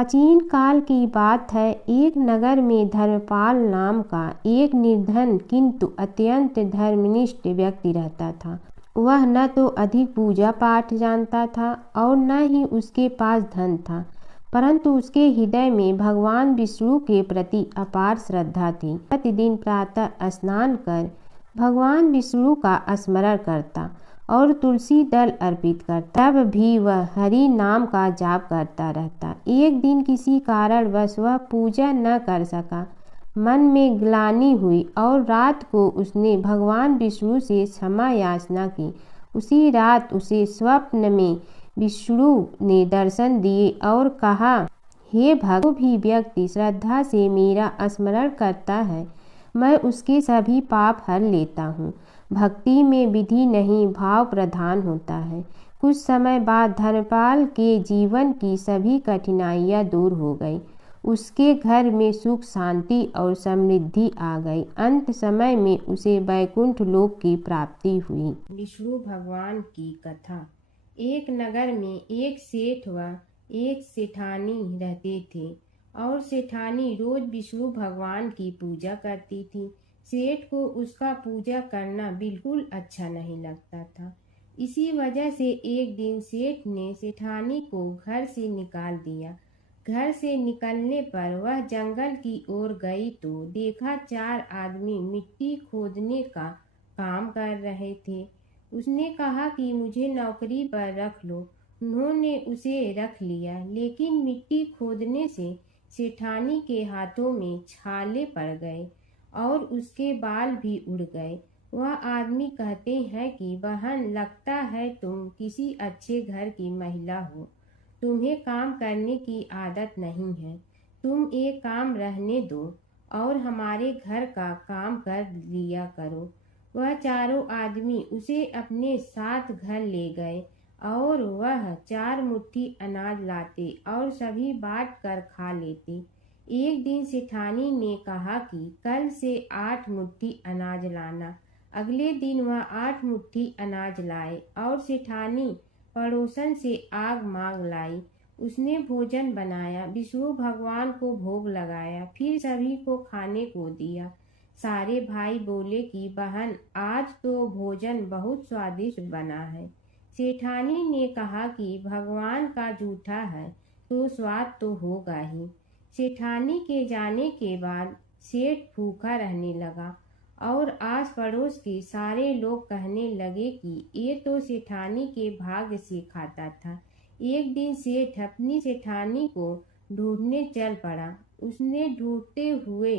प्राचीन काल की बात है। एक नगर में धर्मपाल नाम का एक निर्धन किंतु अत्यंत धर्मनिष्ठ व्यक्ति रहता था। वह न तो अधिक पूजा पाठ जानता था और न ही उसके पास धन था, परंतु उसके हृदय में भगवान विष्णु के प्रति अपार श्रद्धा थी। प्रतिदिन प्रातः स्नान कर भगवान विष्णु का स्मरण करता और तुलसी दल अर्पित करता। तब भी वह हरि नाम का जाप करता रहता। एक दिन किसी कारणवश वह पूजा न कर सका। मन में ग्लानि हुई और रात को उसने भगवान विष्णु से क्षमा याचना की। उसी रात उसे स्वप्न में विष्णु ने दर्शन दिए और कहा, हे भक्त, जो भी व्यक्ति श्रद्धा से मेरा स्मरण करता है, मैं उसके सभी पाप हर लेता हूँ। भक्ति में विधि नहीं, भाव प्रधान होता है। कुछ समय बाद धर्मपाल के जीवन की सभी कठिनाइयाँ दूर हो गई। उसके घर में सुख शांति और समृद्धि आ गई। अंत समय में उसे वैकुंठ लोक की प्राप्ति हुई। विष्णु भगवान की कथा। एक नगर में एक सेठ व एक सेठानी रहते थे और सेठानी रोज विष्णु भगवान की पूजा करती थी। सेठ को उसका पूजा करना बिल्कुल अच्छा नहीं लगता था। इसी वजह से एक दिन सेठ ने सेठानी को घर से निकाल दिया। घर से निकलने पर वह जंगल की ओर गई तो देखा 4 आदमी मिट्टी खोदने का काम कर रहे थे। उसने कहा कि मुझे नौकरी पर रख लो। उन्होंने उसे रख लिया, लेकिन मिट्टी खोदने से सेठानी के हाथों में छाले पड़ गए और उसके बाल भी उड़ गए। वह आदमी कहते हैं कि बहन, लगता है तुम किसी अच्छे घर की महिला हो। तुम्हें काम करने की आदत नहीं है। तुम एक काम रहने दो और हमारे घर का काम कर लिया करो। वह चारों आदमी उसे अपने साथ घर ले गए और वह 4 मुट्ठी अनाज लाते और सभी बांट कर खा लेते। एक दिन सेठानी ने कहा कि कल से 8 मुट्ठी अनाज लाना। अगले दिन वह 8 मुट्ठी अनाज लाए और सेठानी पड़ोसन से आग मांग लाई। उसने भोजन बनाया, विष्णु भगवान को भोग लगाया, फिर सभी को खाने को दिया। सारे भाई बोले कि बहन, आज तो भोजन बहुत स्वादिष्ट बना है। सेठानी ने कहा कि भगवान का जूठा है तो स्वाद तो होगा ही। सेठानी के जाने के बाद सेठ भूखा रहने लगा और आस पड़ोस के सारे लोग कहने लगे कि ये तो सेठानी के भाग्य से खाता था। एक दिन सेठ अपनी सेठानी को ढूंढने चल पड़ा। उसने ढूंढते हुए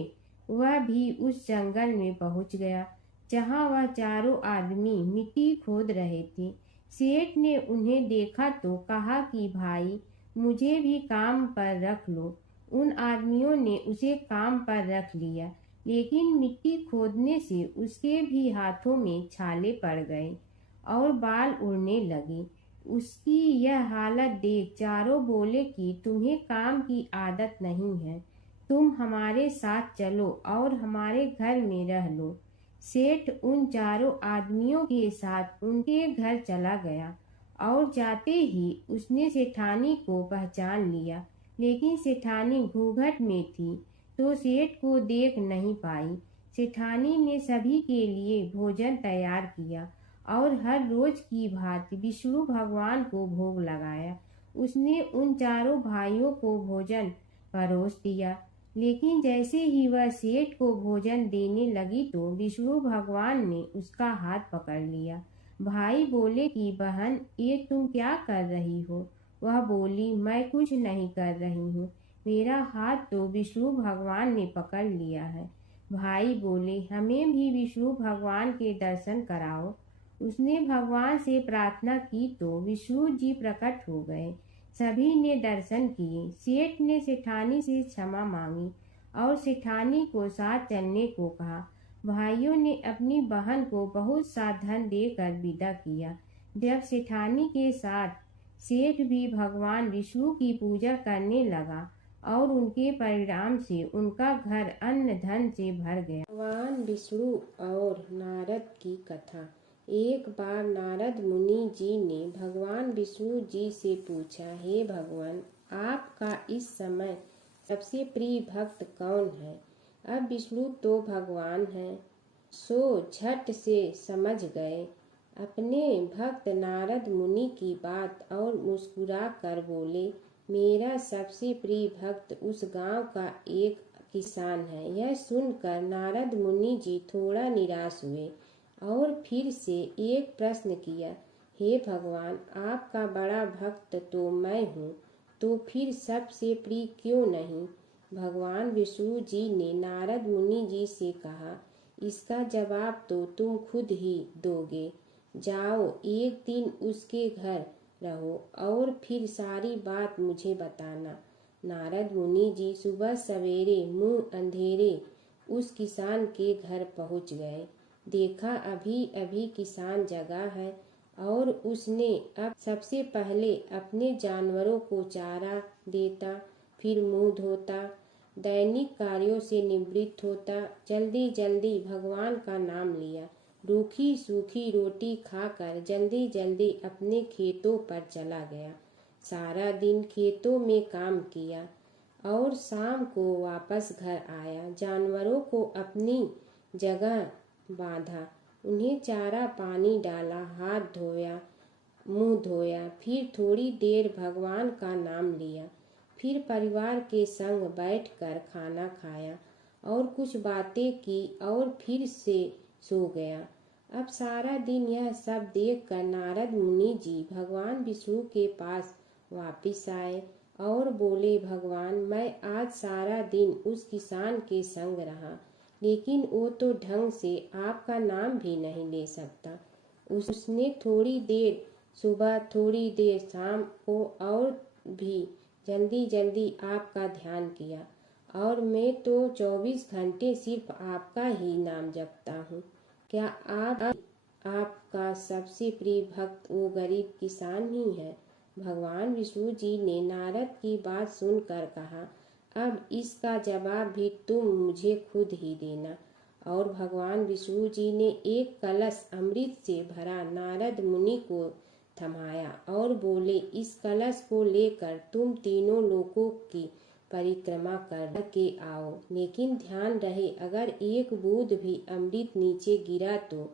वह भी उस जंगल में पहुंच गया जहां वह चारों आदमी मिट्टी खोद रहे थे। सेठ ने उन्हें देखा तो कहा कि भाई, मुझे भी काम पर रख लो। उन आदमियों ने उसे काम पर रख लिया, लेकिन मिट्टी खोदने से उसके भी हाथों में छाले पड़ गए और बाल उड़ने लगे। उसकी यह हालत देख चारों बोले कि तुम्हें काम की आदत नहीं है, तुम हमारे साथ चलो और हमारे घर में रह लो। सेठ उन चारों आदमियों के साथ उनके घर चला गया और जाते ही उसने सेठानी को पहचान लिया, लेकिन सेठानी घूंघट में थी तो सेठ को देख नहीं पाई। सेठानी ने सभी के लिए भोजन तैयार किया और हर रोज की भांति विष्णु भगवान को भोग लगाया। उसने उन चारों भाइयों को भोजन परोस दिया, लेकिन जैसे ही वह सेठ को भोजन देने लगी तो विष्णु भगवान ने उसका हाथ पकड़ लिया। भाई बोले कि बहन, ये तुम क्या कर रही हो? वह बोली, मैं कुछ नहीं कर रही हूँ, मेरा हाथ तो विष्णु भगवान ने पकड़ लिया है। भाई बोले, हमें भी विष्णु भगवान के दर्शन कराओ। उसने भगवान से प्रार्थना की तो विष्णु जी प्रकट हो गए। सभी ने दर्शन किए। सेठ ने सेठानी से क्षमा मांगी और सेठानी को साथ चलने को कहा। भाइयों ने अपनी बहन को बहुत सा धन देकर विदा किया। जब सेठानी के साथ सेठ भी भगवान विष्णु की पूजा करने लगा और उनके परिणाम से उनका घर अन्न धन से भर गया। भगवान विष्णु और नारद की कथा। एक बार नारद मुनि जी ने भगवान विष्णु जी से पूछा, हे भगवान, आपका इस समय सबसे प्रिय भक्त कौन है? अब विष्णु तो भगवान हैं, सो झट से समझ गए अपने भक्त नारद मुनि की बात और मुस्कुरा कर बोले, मेरा सबसे प्रिय भक्त उस गांव का एक किसान है। यह सुनकर नारद मुनि जी थोड़ा निराश हुए और फिर से एक प्रश्न किया, हे भगवान, आपका बड़ा भक्त तो मैं हूँ, तो फिर सबसे प्रिय क्यों नहीं? भगवान विष्णु जी ने नारद मुनि जी से कहा, इसका जवाब तो तुम खुद ही दोगे। जाओ, एक दिन उसके घर रहो और फिर सारी बात मुझे बताना। नारद मुनि जी सुबह सवेरे मुंह अंधेरे उस किसान के घर पहुंच गए। देखा अभी अभी किसान जगा है और उसने अब सबसे पहले अपने जानवरों को चारा देता, फिर मुंह धोता, दैनिक कार्यों से निवृत्त होता, जल्दी जल्दी भगवान का नाम लिया, रूखी सूखी रोटी खाकर जल्दी जल्दी अपने खेतों पर चला गया। सारा दिन खेतों में काम किया और शाम को वापस घर आया। जानवरों को अपनी जगह बांधा, उन्हें चारा पानी डाला, हाथ धोया, मुंह धोया, फिर थोड़ी देर भगवान का नाम लिया, फिर परिवार के संग बैठकर खाना खाया और कुछ बातें की और फिर से सो गया। अब सारा दिन यह सब देखकर नारद मुनि जी भगवान विष्णु के पास वापिस आए और बोले, भगवान, मैं आज सारा दिन उस किसान के संग रहा, लेकिन वो तो ढंग से आपका नाम भी नहीं ले सकता। उसने थोड़ी देर सुबह, थोड़ी देर शाम को और भी जल्दी जल्दी आपका ध्यान किया, और मैं तो 24 घंटे सिर्फ आपका ही नाम जपता हूँ। क्या आपका सबसे प्रिय भक्त वो गरीब किसान ही है? भगवान विष्णु जी ने नारद की बात सुनकर कहा, अब इसका जवाब भी तुम मुझे खुद ही देना। और भगवान विष्णु जी ने एक कलश अमृत से भरा नारद मुनि को थमाया और बोले, इस कलश को लेकर तुम तीनों लोकों की परिक्रमा कर के आओ, लेकिन ध्यान रहे अगर एक बूंद भी अमृत नीचे गिरा तो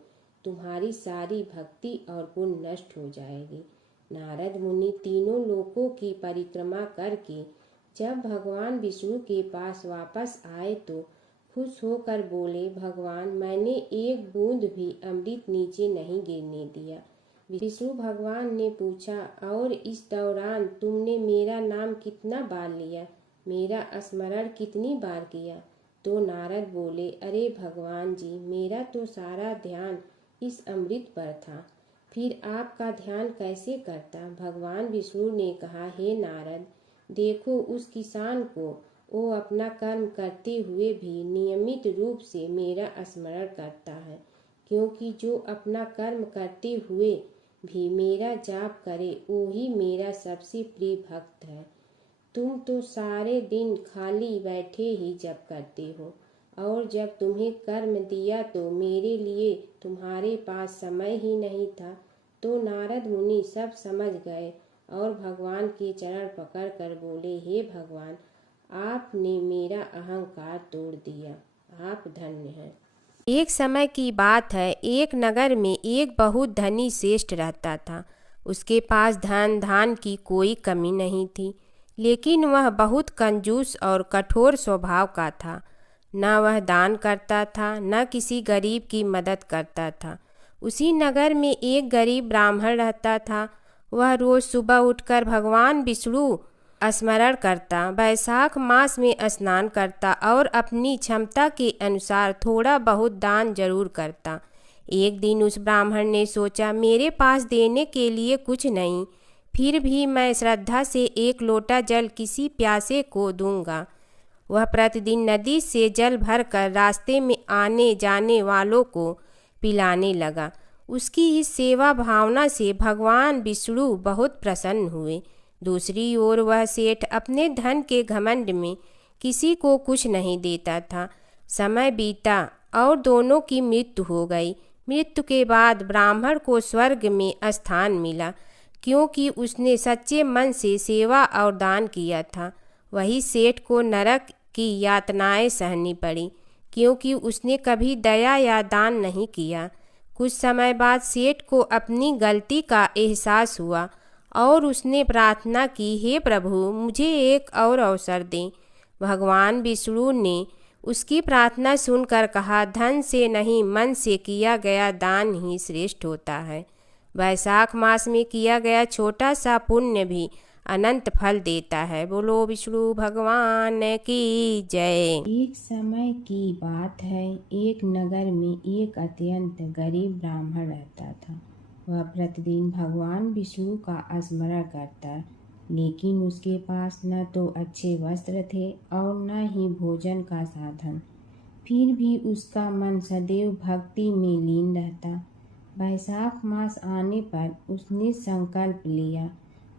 तुम्हारी सारी भक्ति और गुण नष्ट हो जाएगी। नारद मुनि तीनों लोकों की परिक्रमा करके जब भगवान विष्णु के पास वापस आए तो खुश होकर बोले, भगवान, मैंने एक बूंद भी अमृत नीचे नहीं गिरने दिया। विष्णु भगवान ने पूछा, और इस दौरान तुमने मेरा नाम कितना बार लिया, मेरा स्मरण कितनी बार किया? तो नारद बोले, अरे भगवान जी, मेरा तो सारा ध्यान इस अमृत पर था, फिर आपका ध्यान कैसे करता? भगवान विष्णु ने कहा, हे नारद, देखो उस किसान को, वो अपना कर्म करते हुए भी नियमित रूप से मेरा स्मरण करता है, क्योंकि जो अपना कर्म करते हुए भी मेरा जाप करे वो ही मेरा सबसे प्रिय भक्त है। तुम तो सारे दिन खाली बैठे ही जप करते हो, और जब तुम्हें कर्म दिया तो मेरे लिए तुम्हारे पास समय ही नहीं था। तो नारद मुनि सब समझ गए और भगवान के चरण पकड़ कर बोले, हे भगवान, आपने मेरा अहंकार तोड़ दिया, आप धन्य हैं। एक समय की बात है, एक नगर में एक बहुत धनी श्रेष्ठ रहता था। उसके पास धन धान की कोई कमी नहीं थी, लेकिन वह बहुत कंजूस और कठोर स्वभाव का था। न वह दान करता था, न किसी गरीब की मदद करता था। उसी नगर में एक गरीब ब्राह्मण रहता था। वह रोज सुबह उठकर भगवान विष्णु स्मरण करता, वैशाख मास में स्नान करता और अपनी क्षमता के अनुसार थोड़ा बहुत दान जरूर करता। एक दिन उस ब्राह्मण ने सोचा, मेरे पास देने के लिए कुछ नहीं, फिर भी मैं श्रद्धा से एक लोटा जल किसी प्यासे को दूंगा। वह प्रतिदिन नदी से जल भरकर रास्ते में आने जाने वालों को पिलाने लगा। उसकी इस सेवा भावना से भगवान विष्णु बहुत प्रसन्न हुए। दूसरी ओर वह सेठ अपने धन के घमंड में किसी को कुछ नहीं देता था। समय बीता और दोनों की मृत्यु हो गई। मृत्यु के बाद ब्राह्मण को स्वर्ग में स्थान मिला, क्योंकि उसने सच्चे मन से सेवा और दान किया था। वही सेठ को नरक की यातनाएं सहनी पड़ी, क्योंकि उसने कभी दया या दान नहीं किया। कुछ समय बाद सेठ को अपनी गलती का एहसास हुआ और उसने प्रार्थना की, हे प्रभु, मुझे एक और अवसर दें। भगवान विष्णु ने उसकी प्रार्थना सुनकर कहा, धन से नहीं, मन से किया गया दान ही श्रेष्ठ होता है। वैशाख मास में किया गया छोटा सा पुण्य भी अनंत फल देता है। बोलो विष्णु भगवान की जय। एक समय की बात है, एक नगर में एक अत्यंत गरीब ब्राह्मण रहता था। वह प्रतिदिन भगवान विष्णु का स्मरण करता, लेकिन उसके पास न तो अच्छे वस्त्र थे और न ही भोजन का साधन। फिर भी उसका मन सदैव भक्ति में लीन रहता। वैशाख मास आने पर उसने संकल्प लिया,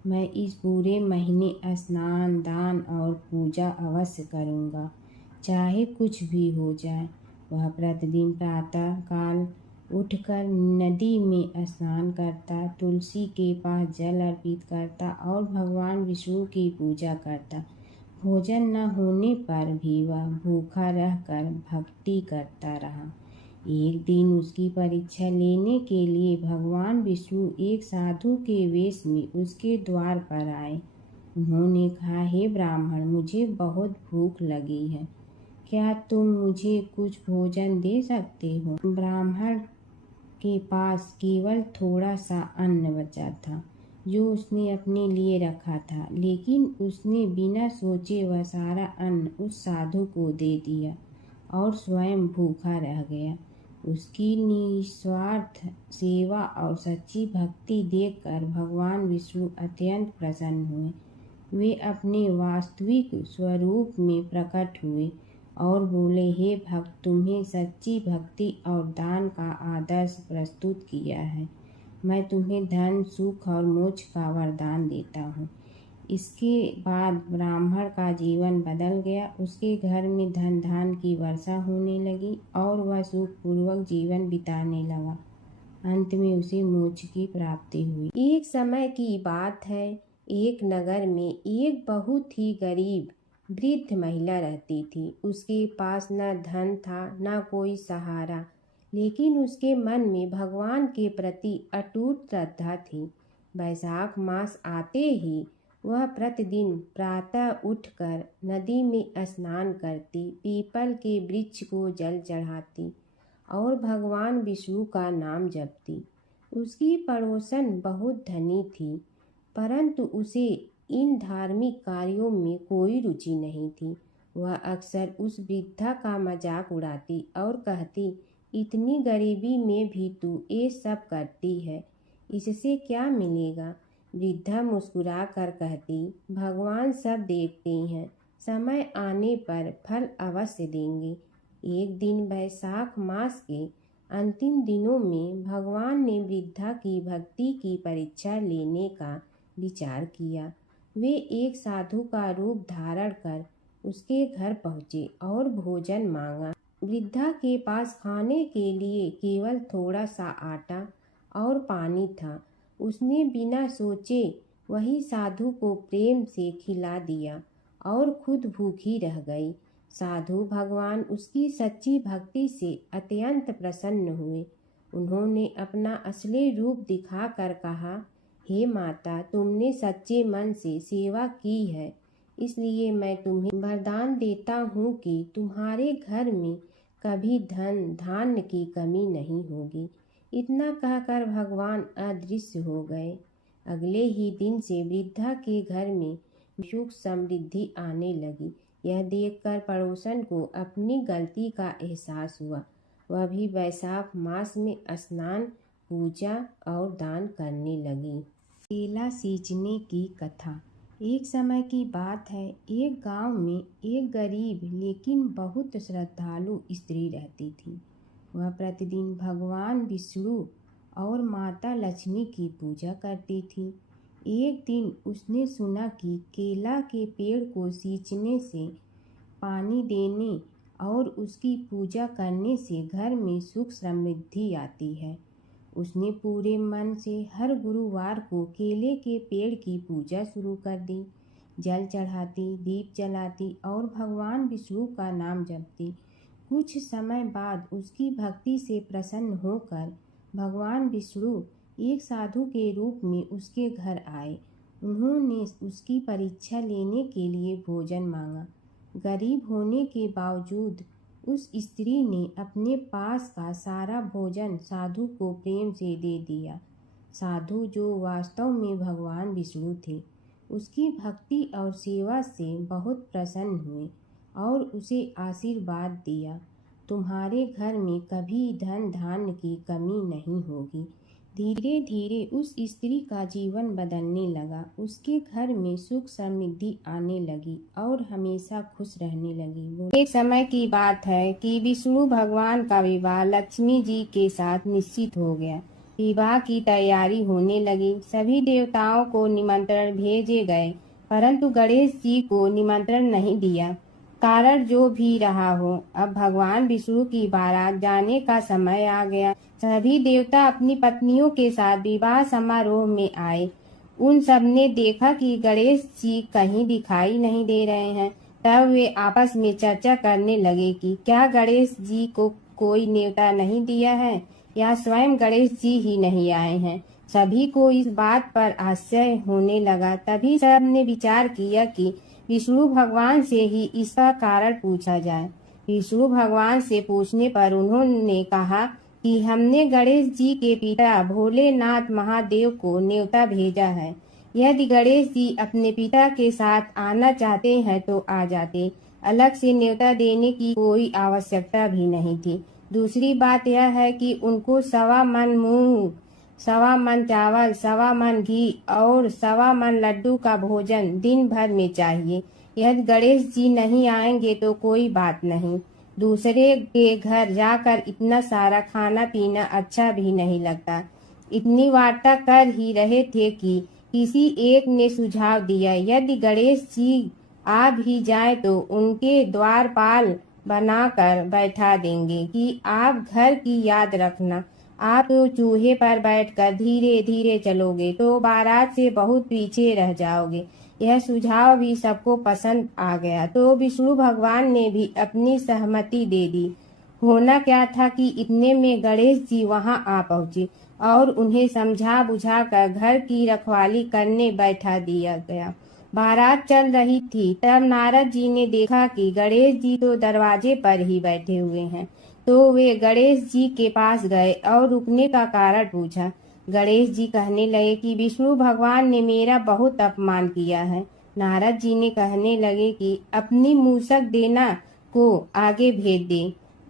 मैं इस पूरे महीने स्नान, दान और पूजा अवश्य करूँगा, चाहे कुछ भी हो जाए। वह प्रतिदिन प्रातः काल उठकर नदी में स्नान करता, तुलसी के पास जल अर्पित करता और भगवान विष्णु की पूजा करता। भोजन न होने पर भी वह भूखा रहकर भक्ति करता रहा। एक दिन उसकी परीक्षा लेने के लिए भगवान विष्णु एक साधु के वेश में उसके द्वार पर आए। उन्होंने कहा, हे ब्राह्मण, मुझे बहुत भूख लगी है, क्या तुम मुझे कुछ भोजन दे सकते हो? ब्राह्मण के पास केवल थोड़ा सा अन्न बचा था जो उसने अपने लिए रखा था, लेकिन उसने बिना सोचे वह सारा अन्न उस साधु को दे दिया और स्वयं भूखा रह गया। उसकी निस्वार्थ सेवा और सच्ची भक्ति देखकर भगवान विष्णु अत्यंत प्रसन्न हुए। वे अपने वास्तविक स्वरूप में प्रकट हुए और बोले, हे भक्त, तुम्हें सच्ची भक्ति और दान का आदर्श प्रस्तुत किया है। मैं तुम्हें धन, सुख और मोक्ष का वरदान देता हूँ। इसके बाद ब्राह्मण का जीवन बदल गया। उसके घर में धन धान की वर्षा होने लगी और वह सुखपूर्वक जीवन बिताने लगा। अंत में उसे मोक्ष की प्राप्ति हुई। एक समय की बात है, एक नगर में एक बहुत ही गरीब वृद्ध महिला रहती थी। उसके पास न धन था न कोई सहारा, लेकिन उसके मन में भगवान के प्रति अटूट श्रद्धा थी। वैशाख मास आते ही वह प्रतिदिन प्रातः उठकर नदी में स्नान करती, पीपल के वृक्ष को जल चढ़ाती और भगवान विष्णु का नाम जपती। उसकी पड़ोसन बहुत धनी थी, परंतु उसे इन धार्मिक कार्यों में कोई रुचि नहीं थी। वह अक्सर उस वृद्धा का मजाक उड़ाती और कहती, इतनी गरीबी में भी तू ये सब करती है, इससे क्या मिलेगा? वृद्धा मुस्कुरा कर कहती, भगवान सब देखते हैं, समय आने पर फल अवश्य देंगे। एक दिन वैशाख मास के अंतिम दिनों में भगवान ने वृद्धा की भक्ति की परीक्षा लेने का विचार किया। वे एक साधु का रूप धारण कर उसके घर पहुँचे और भोजन मांगा। वृद्धा के पास खाने के लिए केवल थोड़ा सा आटा और पानी था। उसने बिना सोचे वही साधु को प्रेम से खिला दिया और खुद भूखी रह गई। साधु भगवान उसकी सच्ची भक्ति से अत्यंत प्रसन्न हुए। उन्होंने अपना असली रूप दिखाकर कहा, हे माता, तुमने सच्चे मन से सेवा की है, इसलिए मैं तुम्हें वरदान देता हूँ कि तुम्हारे घर में कभी धन धान्य की कमी नहीं होगी। इतना कहकर भगवान अदृश्य हो गए। अगले ही दिन से वृद्धा के घर में सुख समृद्धि आने लगी। यह देखकर पड़ोसन को अपनी गलती का एहसास हुआ। वह भी वैशाख मास में स्नान, पूजा और दान करने लगी। केला सींचने की कथा। एक समय की बात है, एक गांव में एक गरीब लेकिन बहुत श्रद्धालु स्त्री रहती थी। वह प्रतिदिन भगवान विष्णु और माता लक्ष्मी की पूजा करती थी। एक दिन उसने सुना कि केला के पेड़ को सींचने से, पानी देने और उसकी पूजा करने से घर में सुख समृद्धि आती है। उसने पूरे मन से हर गुरुवार को केले के पेड़ की पूजा शुरू कर दी। जल चढ़ाती, दीप जलाती और भगवान विष्णु का नाम जपती। कुछ समय बाद उसकी भक्ति से प्रसन्न होकर भगवान विष्णु एक साधु के रूप में उसके घर आए। उन्होंने उसकी परीक्षा लेने के लिए भोजन मांगा। गरीब होने के बावजूद उस स्त्री ने अपने पास का सारा भोजन साधु को प्रेम से दे दिया। साधु, जो वास्तव में भगवान विष्णु थे, उसकी भक्ति और सेवा से बहुत प्रसन्न हुए और उसे आशीर्वाद दिया, तुम्हारे घर में कभी धन धान्य की कमी नहीं होगी। धीरे धीरे उस स्त्री का जीवन बदलने लगा। उसके घर में सुख समृद्धि आने लगी और हमेशा खुश रहने लगी। एक समय की बात है कि विष्णु भगवान का विवाह लक्ष्मी जी के साथ निश्चित हो गया। विवाह की तैयारी होने लगी। सभी देवताओं को निमंत्रण भेजे गए, परंतु गणेश जी को निमंत्रण नहीं दिया। कारण जो भी रहा हो, अब भगवान विष्णु की बारात जाने का समय आ गया। सभी देवता अपनी पत्नियों के साथ विवाह समारोह में आए। उन सब ने देखा कि गणेश जी कहीं दिखाई नहीं दे रहे हैं। तब वे आपस में चर्चा करने लगे कि क्या गणेश जी को कोई न्योता नहीं दिया है या स्वयं गणेश जी ही नहीं आए हैं। सभी को इस बात पर आश्चर्य होने लगा। तभी सब ने विचार किया कि विष्णु भगवान से ही इसका कारण पूछा जाए। विष्णु भगवान से पूछने पर उन्होंने कहा कि हमने गणेश जी के पिता भोलेनाथ महादेव को न्योता भेजा है। यदि गणेश जी अपने पिता के साथ आना चाहते हैं तो आ जाते। अलग से न्योता देने की कोई आवश्यकता भी नहीं थी। दूसरी बात यह है कि उनको 1.25 मन मूंग, 1.25 मन चावल, 1.25 मन घी और 1.25 मन लड्डू का भोजन दिन भर में चाहिए। यदि गणेश जी नहीं आएंगे तो कोई बात नहीं। दूसरे के घर जाकर इतना सारा खाना पीना अच्छा भी नहीं लगता। इतनी वार्ता कर ही रहे थे कि किसी एक ने सुझाव दिया, यदि गणेश जी आ भी जाए तो उनके द्वारपाल बनाकर बैठा देंगे कि आप घर की याद रखना। आप तो चूहे पर बैठकर धीरे धीरे चलोगे तो बारात से बहुत पीछे रह जाओगे। यह सुझाव भी सबको पसंद आ गया तो विष्णु भगवान ने भी अपनी सहमति दे दी। होना क्या था कि इतने में गणेश जी वहां आ पहुंचे और उन्हें समझा बुझा कर घर की रखवाली करने बैठा दिया गया। बारात चल रही थी, तब नारद जी ने देखा कि गणेश जी तो दरवाजे पर ही बैठे हुए हैं। तो वे गणेश जी के पास गए और रुकने का कारण पूछा। गणेश जी कहने लगे कि विष्णु भगवान ने मेरा बहुत अपमान किया है। नारद जी ने कहने लगे कि अपनी मूसक देना को आगे भेज दे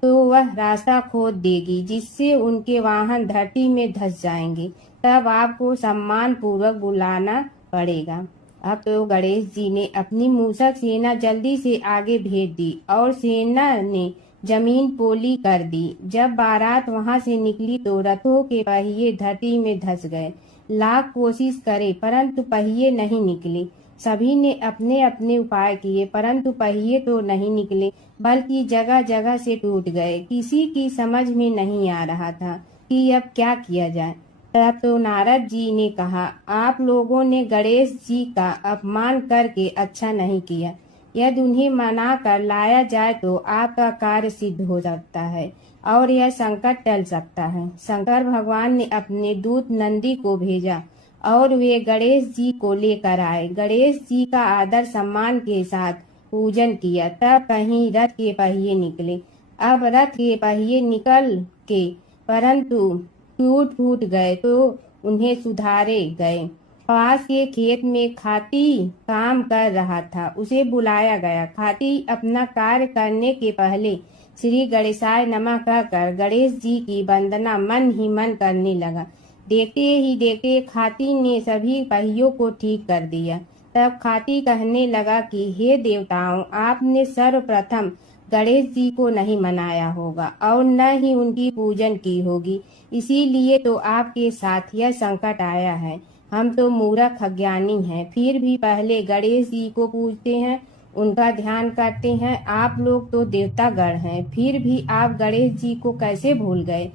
तो वह रास्ता खोद देगी, जिससे उनके वाहन धरती में धंस जाएंगे। तब आपको सम्मान पूर्वक बुलाना पड़ेगा। अब तो गणेश जी ने अपनी मूसक सेना जल्दी से आगे भेज दी और सेना ने जमीन पोली कर दी। जब बारात वहां से निकली तो रथों के पहिए धरती में धंस गए। लाख कोशिश करे परंतु पहिए नहीं निकले। सभी ने अपने अपने उपाय किए परंतु पहिए तो नहीं निकले, बल्कि जगह जगह से टूट गए। किसी की समझ में नहीं आ रहा था कि अब क्या किया जाए। तब तो नारद जी ने कहा, आप लोगों ने गणेश जी का अपमान करके अच्छा नहीं किया। यदि उन्हें मना कर लाया जाए तो आपका कार्य सिद्ध हो सकता है और यह संकट टल सकता है। शंकर भगवान ने अपने दूत नंदी को भेजा और वे गणेश जी को लेकर आए। गणेश जी का आदर सम्मान के साथ पूजन किया। तब कहीं रथ के पहिए निकले। अब रथ के पहिए निकल के परंतु टूट फूट गए तो उन्हें सुधारे गए। पास के खेत में खाती काम कर रहा था, उसे बुलाया गया। खाती अपना कार्य करने के पहले श्री गणेशाय नमः कहकर गणेश जी की वंदना मन ही मन करने लगा। देखते ही देखते खाती ने सभी पहियों को ठीक कर दिया। तब खाती कहने लगा कि हे देवताओं, आपने सर्वप्रथम गणेश जी को नहीं मनाया होगा और न ही उनकी पूजन की होगी, इसीलिए तो आपके साथ यह संकट आया है। हम तो मूर्ख अज्ञानी हैं, फिर भी पहले गणेश जी को पूजते हैं, उनका ध्यान करते हैं। आप लोग तो देवतागण हैं, फिर भी आप गणेश जी को कैसे भूल गए।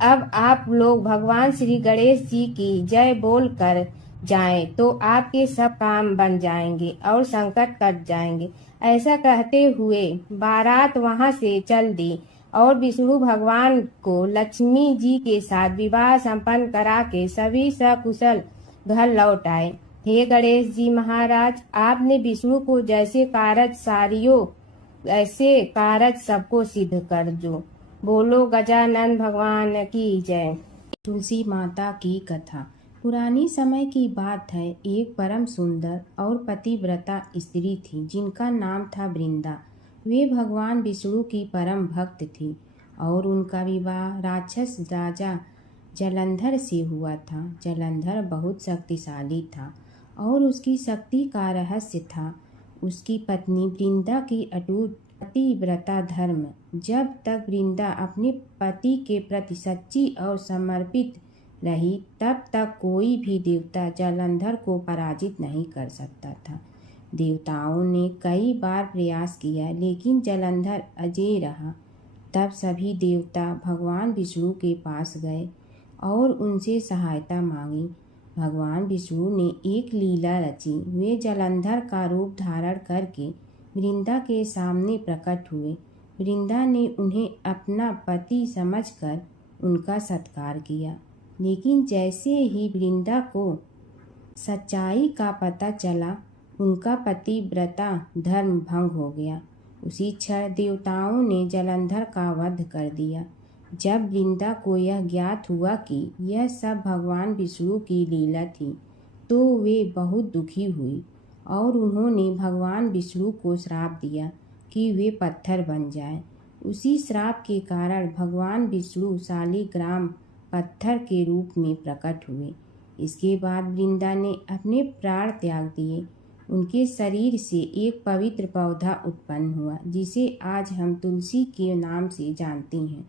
अब आप लोग भगवान श्री गणेश जी की जय बोल कर जाएं तो आपके सब काम बन जाएंगे और संकट कट जाएंगे। ऐसा कहते हुए बारात वहां से चल दी और विष्णु भगवान को लक्ष्मी जी के साथ विवाह संपन्न करा के सभी सकुशल घर लौट आए। हे गणेश जी महाराज, आपने विष्णु को जैसे कारज सारियो ऐसे कारज सबको सिद्ध कर जो। बोलो गजानन भगवान की जय। तुलसी माता की कथा। पुरानी समय की बात है। एक परम सुंदर और पतिव्रता स्त्री थी जिनका नाम था वृंदा। वे भगवान विष्णु की परम भक्त थी और उनका विवाह राक्षस राजा जलंधर से हुआ था। जलंधर बहुत शक्तिशाली था और उसकी शक्ति का रहस्य था उसकी पत्नी वृंदा की अटूट पतिव्रता धर्म। जब तक वृंदा अपने पति के प्रति सच्ची और समर्पित रही तब तक कोई भी देवता जलंधर को पराजित नहीं कर सकता था। देवताओं ने कई बार प्रयास किया लेकिन जलंधर अजेय रहा। तब सभी देवता भगवान विष्णु के पास गए और उनसे सहायता मांगी। भगवान विष्णु ने एक लीला रची। वे जलंधर का रूप धारण करके वृंदा के सामने प्रकट हुए। वृंदा ने उन्हें अपना पति समझकर उनका सत्कार किया, लेकिन जैसे ही वृंदा को सच्चाई का पता चला उनका पतिव्रता धर्म भंग हो गया। उसी क्षण देवताओं ने जलंधर का वध कर दिया। जब वृंदा को यह ज्ञात हुआ कि यह सब भगवान विष्णु की लीला थी तो वे बहुत दुखी हुई और उन्होंने भगवान विष्णु को श्राप दिया कि वे पत्थर बन जाएं। उसी श्राप के कारण भगवान विष्णु शालिग्राम पत्थर के रूप में प्रकट हुए। इसके बाद वृंदा ने अपने प्राण त्याग दिए। उनके शरीर से एक पवित्र पौधा उत्पन्न हुआ जिसे आज हम तुलसी के नाम से जानते हैं।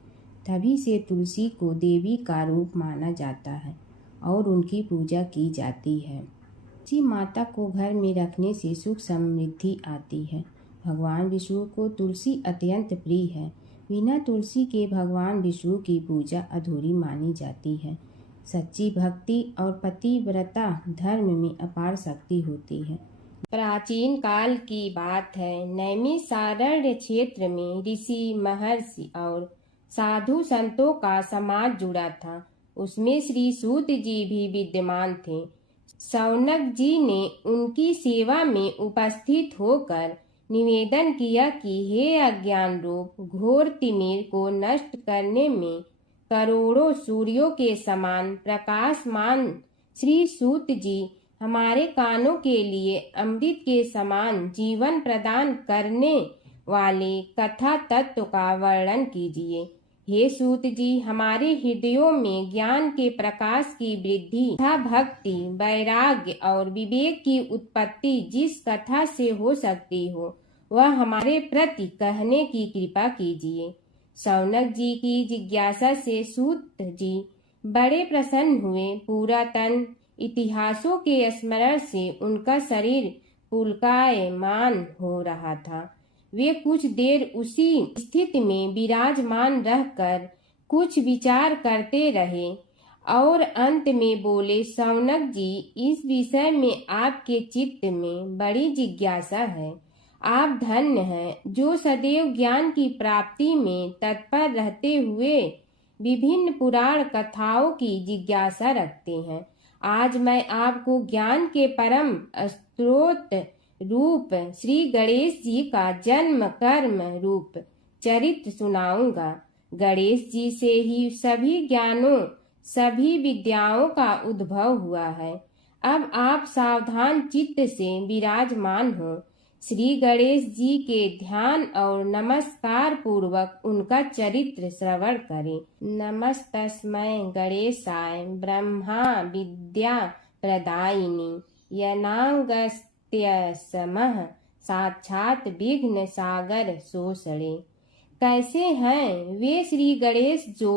तभी से तुलसी को देवी का रूप माना जाता है और उनकी पूजा की जाती है। तुलसी माता को घर में रखने से सुख समृद्धि आती है। भगवान विष्णु को तुलसी अत्यंत प्रिय है। बिना तुलसी के भगवान विष्णु की पूजा अधूरी मानी जाती है। सच्ची भक्ति और पतिव्रता धर्म में अपार शक्ति होती है। प्राचीन काल की बात है। नैमिषारण्य क्षेत्र में ऋषि, महर्षि और साधु संतों का समाज जुड़ा था। उसमें श्री सूत जी भी विद्यमान थे। शौनक जी ने उनकी सेवा में उपस्थित होकर निवेदन किया कि हे अज्ञान रूप घोर तिमिर को नष्ट करने में करोड़ों सूर्यों के समान प्रकाशमान श्री सूत जी हमारे कानों के लिए अमृत के समान जीवन प्रदान करने वाले कथा तत्व का वर्णन कीजिए। हे सूत जी, हमारे हृदयों में ज्ञान के प्रकाश की वृद्धि तथा भक्ति, वैराग्य और विवेक की उत्पत्ति जिस कथा से हो सकती हो वह हमारे प्रति कहने की कृपा कीजिए। शौनक जी की जिज्ञासा से सूत जी बड़े प्रसन्न हुए। पुरातन इतिहासों के स्मरण से उनका शरीर पुलकायमान हो रहा था। वे कुछ देर उसी स्थिति में विराजमान रहकर कुछ विचार करते रहे और अंत में बोले, शौनक जी, इस विषय में आपके चित्त में बड़ी जिज्ञासा है। आप धन्य हैं जो सदैव ज्ञान की प्राप्ति में तत्पर रहते हुए विभिन्न पुराण कथाओं की जिज्ञासा रखते हैं। आज मैं आपको ज्ञान के परम स्रोत रूप श्री गणेश जी का जन्म कर्म रूप चरित्र सुनाऊंगा। गणेश जी से ही सभी ज्ञानों, सभी विद्याओं का उद्भव हुआ है। अब आप सावधान चित्त से विराजमान हो। श्री गणेश जी के ध्यान और नमस्कार पूर्वक उनका चरित्र श्रवण करें। नमस्तस्मै गणेशाय ब्रह्मा विद्या प्रदायिनी यनागस्त्यसमः साक्षात विघ्न सागर सोषणे। कैसे हैं वे श्री गणेश जो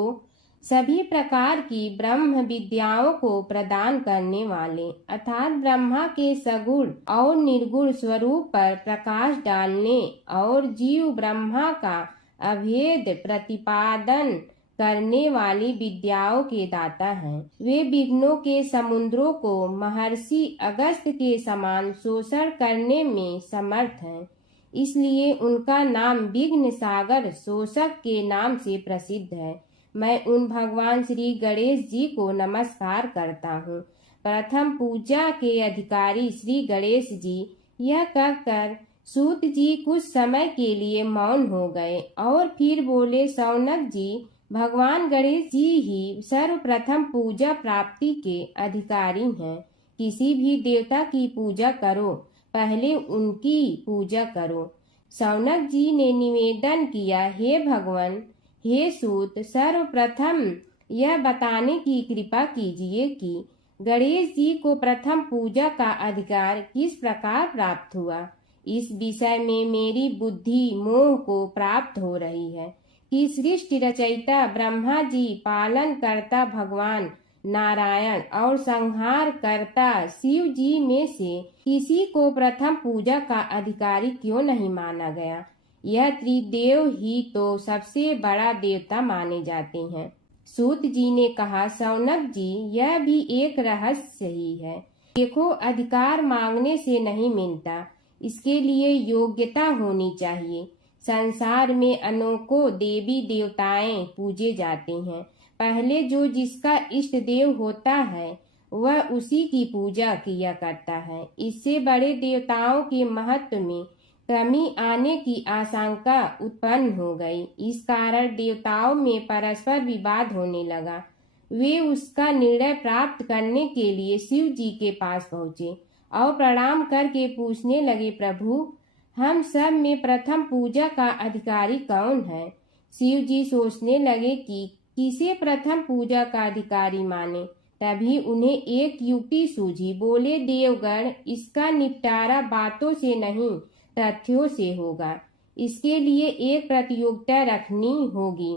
सभी प्रकार की ब्रह्म विद्याओं को प्रदान करने वाले अर्थात ब्रह्मा के सगुण और निर्गुण स्वरूप पर प्रकाश डालने और जीव ब्रह्मा का अभेद प्रतिपादन करने वाली विद्याओं के दाता हैं। वे विघ्नों के समुद्रों को महर्षि अगस्त्य के समान शोषण करने में समर्थ हैं। इसलिए उनका नाम विघ्न सागर शोषक के नाम से प्रसिद्ध है। मैं उन भगवान श्री गणेश जी को नमस्कार करता हूँ। प्रथम पूजा के अधिकारी श्री गणेश जी, यह कहकर सूत जी कुछ समय के लिए मौन हो गए और फिर बोले, शौनक जी, भगवान गणेश जी ही सर्वप्रथम पूजा प्राप्ति के अधिकारी हैं। किसी भी देवता की पूजा करो, पहले उनकी पूजा करो। शौनक जी ने निवेदन किया, हे भगवान, हे सूत, सर्वप्रथम यह बताने की कृपा कीजिए कि गणेश जी को प्रथम पूजा का अधिकार किस प्रकार प्राप्त हुआ। इस विषय में मेरी बुद्धि मोह को प्राप्त हो रही है कि सृष्टि रचयिता ब्रह्मा जी, पालन करता भगवान नारायण और संहार करता शिव जी में से किसी को प्रथम पूजा का अधिकारी क्यों नहीं माना गया। यह त्रिदेव ही तो सबसे बड़ा देवता माने जाते हैं। सूत जी ने कहा, शौनक जी, यह भी एक रहस्य ही है। देखो, अधिकार मांगने से नहीं मिलता, इसके लिए योग्यता होनी चाहिए। संसार में अनेकों देवी देवताएं पूजे जाते हैं। पहले जो जिसका इष्ट देव होता है वह उसी की पूजा किया करता है। इससे बड़े देवताओं के महत्व में कमी आने की आशंका उत्पन्न हो गई। इस कारण देवताओं में परस्पर विवाद होने लगा। वे उसका निर्णय प्राप्त करने के लिए शिव जी के पास पहुँचे और प्रणाम करके पूछने लगे, प्रभु, हम सब में प्रथम पूजा का अधिकारी कौन है। शिव जी सोचने लगे कि किसे प्रथम पूजा का अधिकारी माने। तभी उन्हें एक युक्ति सूझी। बोले, देवगण, इसका निपटारा बातों से नहीं तथ्यों से होगा। इसके लिए एक प्रतियोगिता रखनी होगी,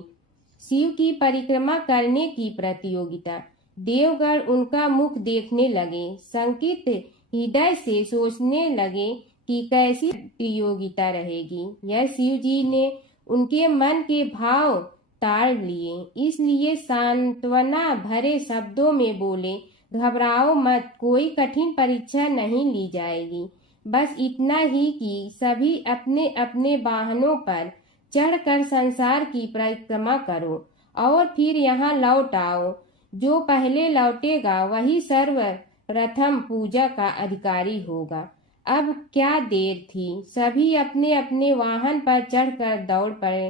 शिव की परिक्रमा करने की प्रतियोगिता। देवगण उनका मुख देखने लगे, शंकित हृदय से सोचने लगे कि कैसी प्रतियोगिता रहेगी। यह शिव जी ने उनके मन के भाव ताड़ लिए, इसलिए सांत्वना भरे शब्दों में बोले, घबराओ मत, कोई कठिन परीक्षा नहीं ली जाएगी। बस इतना ही कि सभी अपने अपने वाहनों पर चढ़कर संसार की परिक्रमा करो और फिर यहाँ लौट आओ। जो पहले लौटेगा वही सर्वप्रथम पूजा का अधिकारी होगा। अब क्या देर थी, सभी अपने अपने वाहन पर चढ़कर दौड़ पड़े।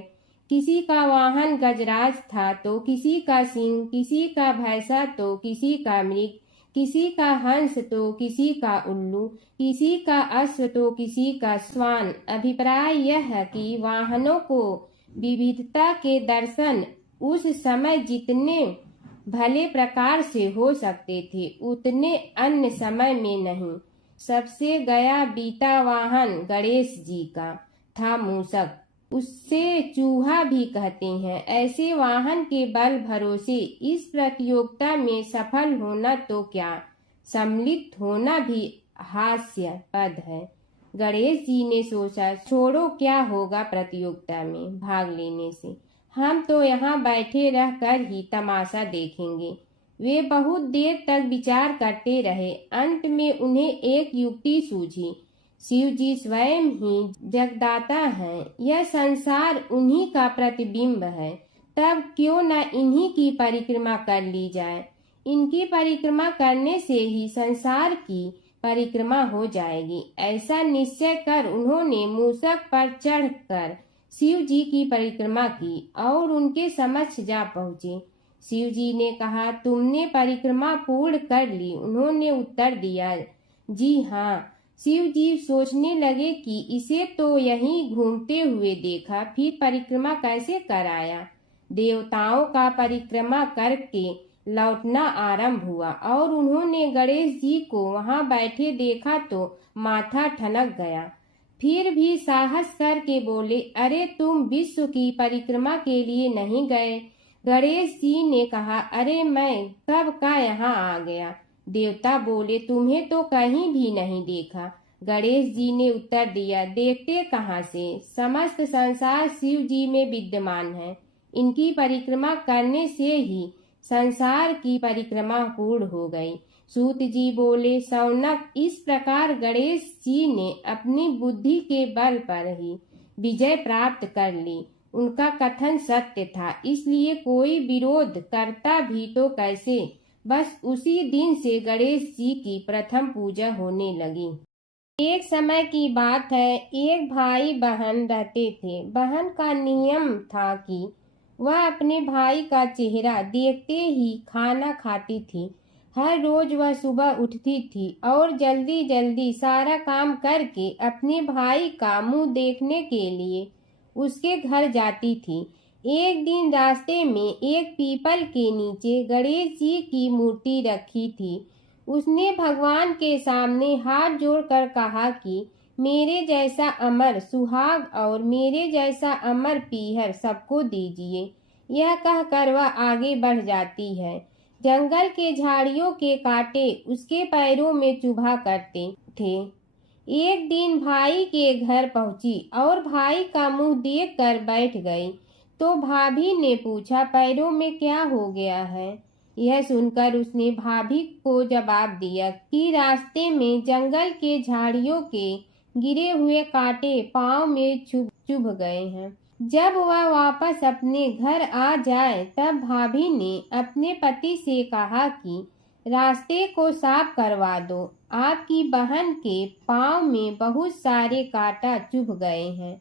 किसी का वाहन गजराज था तो किसी का सिंह, किसी का भैंसा तो किसी का मृग, किसी का हंस तो किसी का उल्लू, किसी का अश्व तो किसी का श्वान। अभिप्राय यह है कि वाहनों को विविधता के दर्शन उस समय जितने भले प्रकार से हो सकते थे उतने अन्य समय में नहीं। सबसे गया बीता वाहन गणेश जी का था मूषक, उससे चूहा भी कहते हैं। ऐसे वाहन के बल भरोसे इस प्रतियोगिता में सफल होना तो क्या, सम्मिलित होना भी हास्यास्पद है। गणेश जी ने सोचा, छोड़ो, क्या होगा प्रतियोगिता में भाग लेने से, हम तो यहाँ बैठे रहकर ही तमाशा देखेंगे। वे बहुत देर तक विचार करते रहे। अंत में उन्हें एक युक्ति सूझी। शिव जी स्वयं ही जगदाता हैं, यह संसार उन्हीं का प्रतिबिंब है, तब क्यों न इन्हीं की परिक्रमा कर ली जाए। इनकी परिक्रमा करने से ही संसार की परिक्रमा हो जाएगी। ऐसा निश्चय कर उन्होंने मूषक पर चढ़कर शिव जी की परिक्रमा की और उनके समक्ष जा पहुँचे। शिव जी ने कहा, तुमने परिक्रमा पूर्ण कर ली। उन्होंने उत्तर दिया, जी हाँ। शिव जी सोचने लगे कि इसे तो यहीं घूमते हुए देखा, फिर परिक्रमा कैसे कराया। देवताओं का परिक्रमा करके लौटना आरंभ हुआ और उन्होंने गणेश जी को वहां बैठे देखा तो माथा ठनक गया। फिर भी साहस करके बोले, अरे तुम विश्व की परिक्रमा के लिए नहीं गए। गणेश जी ने कहा, अरे मैं कब का यहाँ आ गया। देवता बोले, तुम्हें तो कहीं भी नहीं देखा। गणेश जी ने उत्तर दिया, देखते कहाँ से, समस्त संसार शिव जी में विद्यमान है। इनकी परिक्रमा करने से ही संसार की परिक्रमा पूर्ण हो गई। सूत जी बोले, शौनक, इस प्रकार गणेश जी ने अपनी बुद्धि के बल पर ही विजय प्राप्त कर ली। उनका कथन सत्य था, इसलिए कोई विरोध करता भी तो कैसे। बस उसी दिन से गणेश जी की प्रथम पूजा होने लगी। एक समय की बात है, एक भाई बहन रहते थे। बहन का नियम था कि वह अपने भाई का चेहरा देखते ही खाना खाती थी। हर रोज वह सुबह उठती थी और जल्दी जल्दी सारा काम करके अपने भाई का मुंह देखने के लिए उसके घर जाती थी। एक दिन रास्ते में एक पीपल के नीचे गणेश जी की मूर्ति रखी थी। उसने भगवान के सामने हाथ जोड़कर कहा कि मेरे जैसा अमर सुहाग और मेरे जैसा अमर पीहर सबको दीजिए। यह कहकर वह आगे बढ़ जाती है। जंगल के झाड़ियों के कांटे उसके पैरों में चुभा करते थे। एक दिन भाई के घर पहुंची और भाई का मुंह देखकर बैठ गई। तो भाभी ने पूछा, पैरों में क्या हो गया है? यह सुनकर उसने भाभी को जवाब दिया कि रास्ते में जंगल के झाड़ियों के गिरे हुए कांटे पांव में चुभ गए हैं। जब वह वापस अपने घर आ जाए तब भाभी ने अपने पति से कहा कि रास्ते को साफ करवा दो, आपकी बहन के पांव में बहुत सारे कांटा चुभ गए हैं।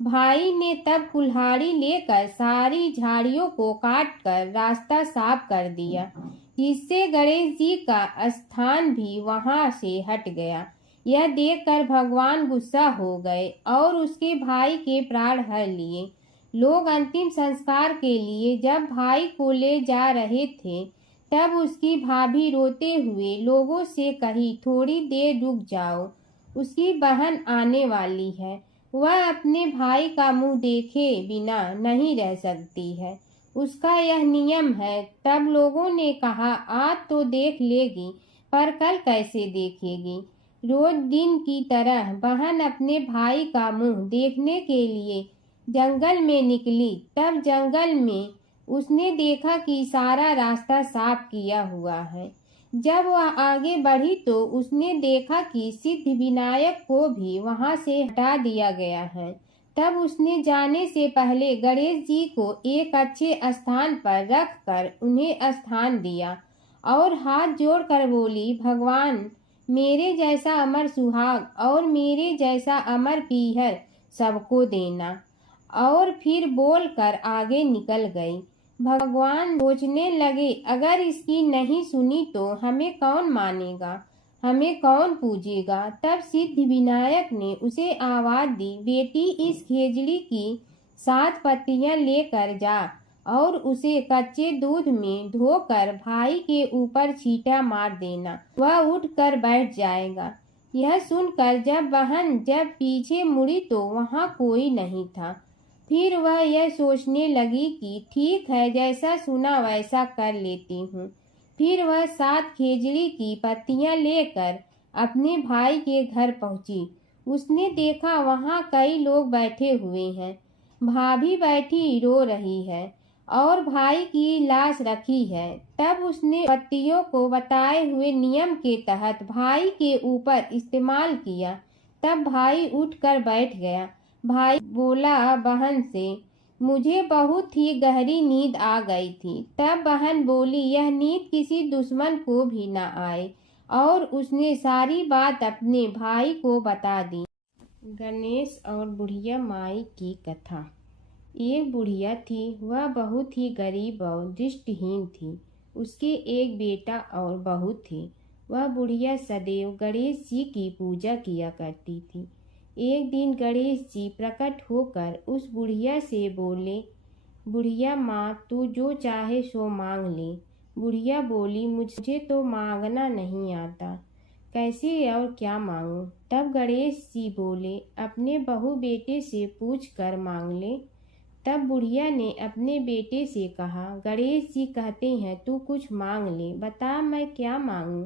भाई ने तब कुल्हाड़ी लेकर सारी झाड़ियों को काटकर रास्ता साफ कर दिया, जिससे गणेश जी का स्थान भी वहां से हट गया। यह देखकर भगवान गुस्सा हो गए और उसके भाई के प्राण हर लिए। लोग अंतिम संस्कार के लिए जब भाई को ले जा रहे थे तब उसकी भाभी रोते हुए लोगों से कही, थोड़ी देर रुक जाओ, उसकी बहन आने वाली है। वह अपने भाई का मुंह देखे बिना नहीं रह सकती है, उसका यह नियम है। तब लोगों ने कहा, आज तो देख लेगी पर कल कैसे देखेगी। रोज दिन की तरह बहन अपने भाई का मुंह देखने के लिए जंगल में निकली। तब जंगल में उसने देखा कि सारा रास्ता साफ किया हुआ है। जब वह आगे बढ़ी तो उसने देखा कि सिद्धि विनायक को भी वहां से हटा दिया गया है। तब उसने जाने से पहले गणेश जी को एक अच्छे स्थान पर रखकर उन्हें स्थान दिया और हाथ जोड़कर बोली, भगवान, मेरे जैसा अमर सुहाग और मेरे जैसा अमर पीहर सबको देना। और फिर बोलकर आगे निकल गई। भगवान सोचने लगे, अगर इसकी नहीं सुनी तो हमें कौन मानेगा, हमें कौन पूजेगा। तब सिद्धि विनायक ने उसे आवाज दी, बेटी, इस खेजड़ी की 7 पत्तियां लेकर जा और उसे कच्चे दूध में धोकर भाई के ऊपर छींटा मार देना, वह उठकर बैठ जाएगा। यह सुनकर जब पीछे मुड़ी तो वहां कोई नहीं था। फिर वह यह सोचने लगी कि ठीक है, जैसा सुना वैसा कर लेती हूँ। फिर वह 7 खेजड़ी की पत्तियां लेकर अपने भाई के घर पहुंची। उसने देखा वहां कई लोग बैठे हुए हैं। भाभी बैठी रो रही है और भाई की लाश रखी है। तब उसने पत्तियों को बताए हुए नियम के तहत भाई के ऊपर इस्तेमाल किया। तब भाई उठकर बैठ गया। भाई बोला बहन से, मुझे बहुत ही गहरी नींद आ गई थी। तब बहन बोली, यह नींद किसी दुश्मन को भी न आए, और उसने सारी बात अपने भाई को बता दी। गणेश और बुढ़िया माई की कथा। एक बुढ़िया थी, वह बहुत ही गरीब और दृष्टिहीन थी। उसके एक बेटा और बहू थी। वह बुढ़िया सदैव गणेश जी की पूजा किया करती थी। एक दिन गणेश जी प्रकट होकर उस बुढ़िया से बोले, बुढ़िया माँ, तू जो चाहे सो मांग ले। बुढ़िया बोली, मुझे तो मांगना नहीं आता, कैसे और क्या मांगूं। तब गणेश जी बोले, अपने बहू बेटे से पूछ कर मांग ले। तब बुढ़िया ने अपने बेटे से कहा, गणेश जी कहते हैं तू कुछ मांग ले, बता मैं क्या मांगूं।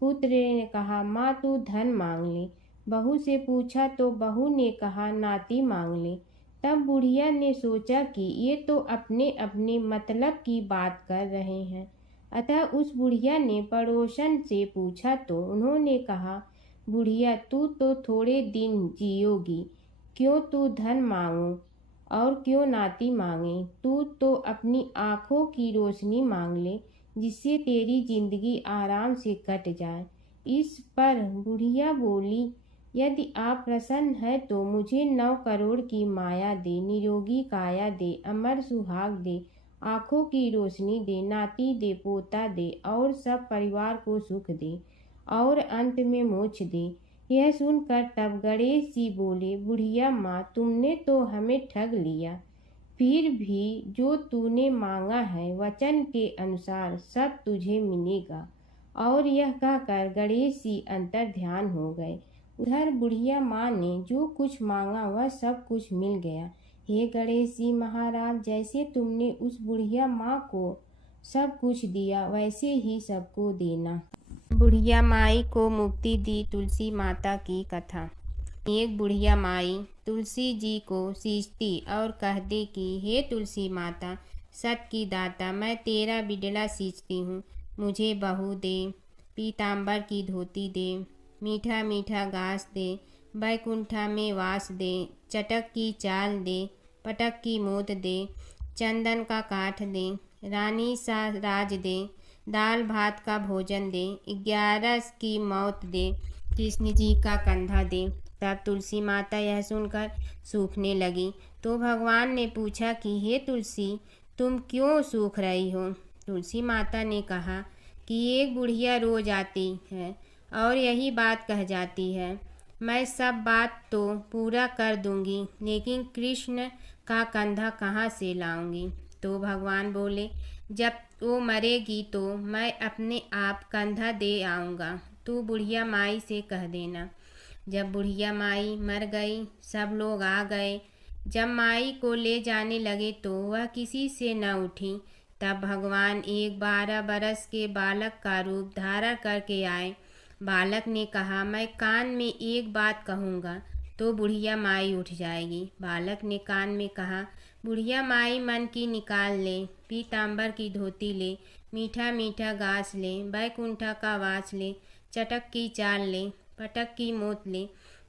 पुत्र ने कहा, माँ तू धन मांग ले। बहू से पूछा तो बहू ने कहा, नाती मांग ले। तब बुढ़िया ने सोचा कि ये तो अपने अपने मतलब की बात कर रहे हैं। अतः उस बुढ़िया ने पड़ोसन से पूछा तो उन्होंने कहा, बुढ़िया तू तो थोड़े दिन जियोगी, क्यों तू धन मांगो और क्यों नाती मांगे। तू तो अपनी आँखों की रोशनी मांग ले, जिससे तेरी जिंदगी आराम से कट जाए। इस पर बुढ़िया बोली, यदि आप प्रसन्न हैं तो मुझे 9 करोड़ की माया दे, निरोगी काया दे, अमर सुहाग दे, आँखों की रोशनी दे, नाती दे, पोता दे और सब परिवार को सुख दे और अंत में मोक्ष दे। यह सुनकर तब गणेश जी बोले, बुढ़िया माँ, तुमने तो हमें ठग लिया। फिर भी जो तूने मांगा है वचन के अनुसार सब तुझे मिलेगा। और यह कहकर गणेश जी अंतर ध्यान हो गए। उधर बुढ़िया माँ ने जो कुछ मांगा वह सब कुछ मिल गया। हे गणेश जी महाराज, जैसे तुमने उस बुढ़िया माँ को सब कुछ दिया वैसे ही सबको देना। बुढ़िया माई को मुक्ति दी। तुलसी माता की कथा। एक बुढ़िया माई तुलसी जी को सींचती और कहती कि हे तुलसी माता, सत की दाता, मैं तेरा बिडला सींचती हूँ, मुझे बहू दे, पीताम्बर की धोती दे, मीठा मीठा घास दे, बैकुंठा में वास दे, चटक की चाल दे, पटक की मोत दे, चंदन का काठ दे, रानी सा राज दे, दाल भात का भोजन दे, 11 की मौत दे, कृष्ण जी का कंधा दे। तब तुलसी माता यह सुनकर सूखने लगी। तो भगवान ने पूछा कि हे तुलसी, तुम क्यों सूख रही हो। तुलसी माता ने कहा कि एक बुढ़िया रोज आती है और यही बात कह जाती है, मैं सब बात तो पूरा कर दूंगी, लेकिन कृष्ण का कंधा कहाँ से लाऊंगी। तो भगवान बोले, जब वो मरेगी तो मैं अपने आप कंधा दे आऊँगा, तू बुढ़िया माई से कह देना। जब बुढ़िया माई मर गई, सब लोग आ गए। जब माई को ले जाने लगे तो वह किसी से न उठी। तब भगवान एक 12 बरस के बालक का रूप धारण करके आए। बालक ने कहा, मैं कान में एक बात कहूँगा तो बुढ़िया माई उठ जाएगी। बालक ने कान में कहा, बुढ़िया माई मन की निकाल ले, पीताम्बर की धोती ले, मीठा मीठा घास ले, बैकुंठा का वास ले, चटक की चाल ले, पटक की मोत ले,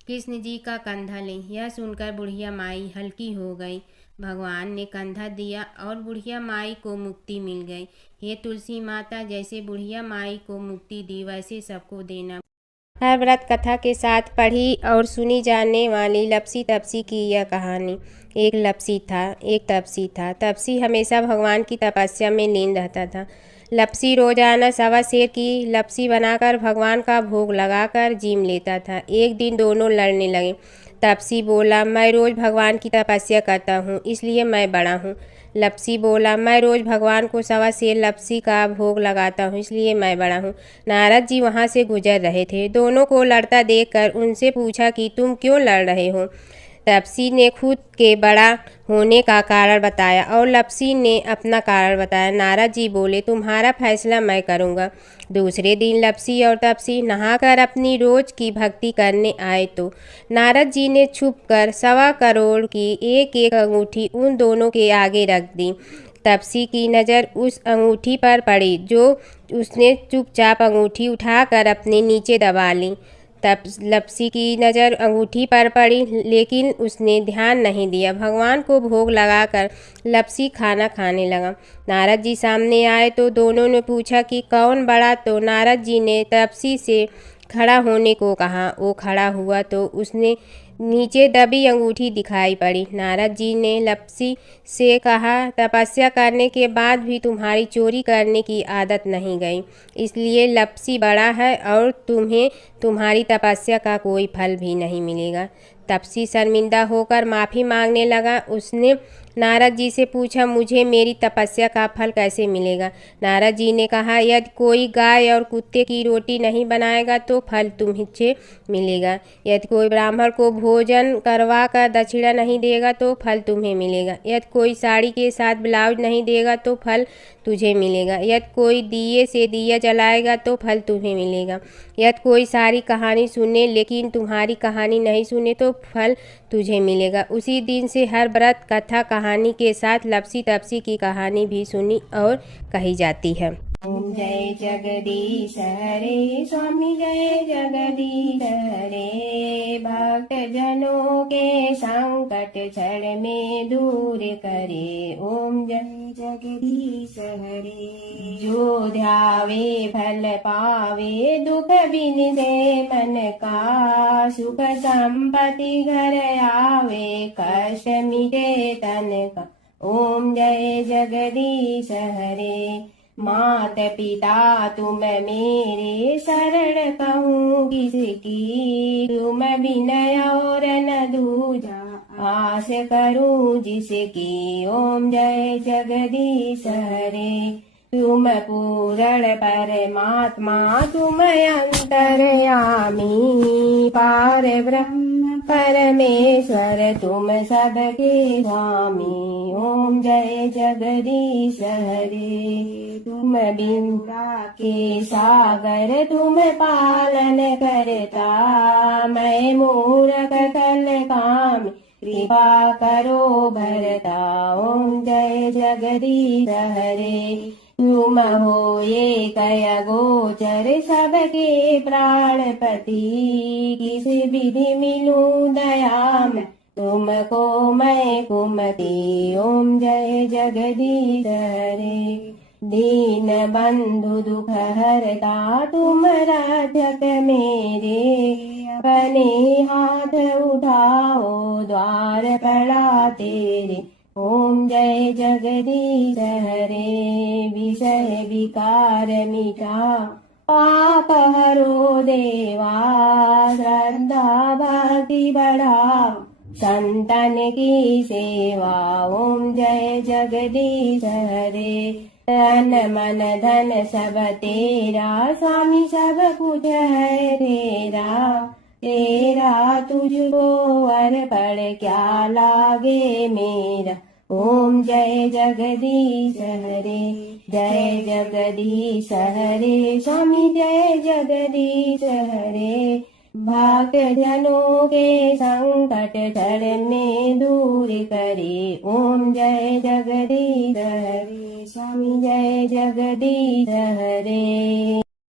कृष्ण जी का कंधा ले। यह सुनकर बुढ़िया माई हल्की हो गई। भगवान ने कंधा दिया और बुढ़िया माई को मुक्ति मिल गई। हे तुलसी माता, जैसे बुढ़िया माई को मुक्ति दी वैसे सबको देना। हर व्रत कथा के साथ पढ़ी और सुनी जाने वाली लपसी तपसी की यह कहानी। एक लपसी था, एक तपसी था। तपसी हमेशा भगवान की तपस्या में लीन रहता था। लपसी रोजाना 1.25 सेर की लपसी बनाकर भगवान का भोग लगाकर जीम लेता था। एक दिन दोनों लड़ने लगे। तपसी बोला, मैं रोज़ भगवान की तपस्या करता हूँ, इसलिए मैं बड़ा हूँ। लपसी बोला, मैं रोज़ भगवान को 1.25 सेर लपसी का भोग लगाता हूँ, इसलिए मैं बड़ा हूँ। नारद जी वहाँ से गुजर रहे थे। दोनों को लड़ता देखकर उनसे पूछा कि तुम क्यों लड़ रहे हो। तपसी ने खुद के बड़ा होने का कारण बताया और लपसी ने अपना कारण बताया। नारद जी बोले, तुम्हारा फैसला मैं करूँगा। दूसरे दिन लपसी और तपसी नहाकर अपनी रोज की भक्ति करने आए तो नारद जी ने छुपकर 1.25 करोड़ की एक एक अंगूठी उन दोनों के आगे रख दी। तपसी की नज़र उस अंगूठी पर पड़ी जो उसने चुपचाप अंगूठी उठाकर अपने नीचे दबा ली। तब लपसी की नज़र अंगूठी पर पड़ी, लेकिन उसने ध्यान नहीं दिया। भगवान को भोग लगाकर लपसी खाना खाने लगा। नारद जी सामने आए तो दोनों ने पूछा कि कौन बड़ा। तो नारद जी ने तपसी से खड़ा होने को कहा। वो खड़ा हुआ तो उसने नीचे दबी अंगूठी दिखाई पड़ी। नारद जी ने लपसी से कहा, तपस्या करने के बाद भी तुम्हारी चोरी करने की आदत नहीं गई, इसलिए लपसी बड़ा है और तुम्हें तुम्हारी तपस्या का कोई फल भी नहीं मिलेगा। तपसी शर्मिंदा होकर माफ़ी मांगने लगा। उसने नारद जी से पूछा, मुझे मेरी तपस्या का फल कैसे मिलेगा। नारद जी ने कहा, यदि कोई गाय और कुत्ते की रोटी नहीं बनाएगा तो फल तुम्हें मिलेगा। यदि कोई ब्राह्मण को भोजन करवा कर दक्षिणा नहीं देगा तो फल तुम्हें मिलेगा। यदि कोई साड़ी के साथ ब्लाउज नहीं देगा तो फल तुझे मिलेगा। यदि कोई दिए से दिया जलाएगा तो फल तुम्हें मिलेगा। यदि कोई सारी कहानी सुने लेकिन तुम्हारी कहानी नहीं सुने तो फल तुझे मिलेगा। उसी दिन से हर व्रत कथा कहानी के साथ लपसी तपसी की कहानी भी सुनी और कही जाती है। ओम जय जगदीश हरे स्वामी जय जगदीश हरे, भक्त जनों के संकट क्षण में दूर करे। ओम जय जगदीश हरे, जो ध्यावे फल पावे दुख बिन दे मन का, सुख संपत्ति घर आवे कष्ट मिटे तन का। ओम जय जगदीश हरे, मात पिता तुम मेरे शरण कहूँ किसकी, तुम विनय और न दूजा आस करूँ जिसकी। ओम जय जगदीश हरे, तुम पूर्ण परमात्मा तुम अंतर्यामी, पार ब्रह्म परमेश्वर तुम सबके स्वामी। ओम जय जगदीश हरे, तुम बिंदा के सागर तुम पालन करता, मैं मूर्ख कल काम कृपा करो भरता। ओम जय जगदीश हरे, तुम हो ये कय गोचर सबके प्राणपति, किस विधि मिलूं दया में तुमको मैं कुमति। ओम जय जगदीश हरे, दीन बंधु दुख हरता तुम रक्षक मेरे, अपने हाथ उठाओ द्वार पड़ा तेरे। ओम जय जगदीश हरे, विषय विकार मिटा पाप हरो देवा, श्रद्धा भक्ति बढ़ाओ संतन की सेवा। ओम जय जगदीश हरे, तन मन धन सब तेरा स्वामी सब कुछ है तेरा, तेरा तुझको अर्पण क्या लागे मेरा। ओम जय जगदीश हरे, जय जगदीश हरे स्वामी जय जगदीश हरे, भक्त जनों के संकट क्षण में दूर करे। ओम जय जगदीश हरे स्वामी जय जगदीश हरे।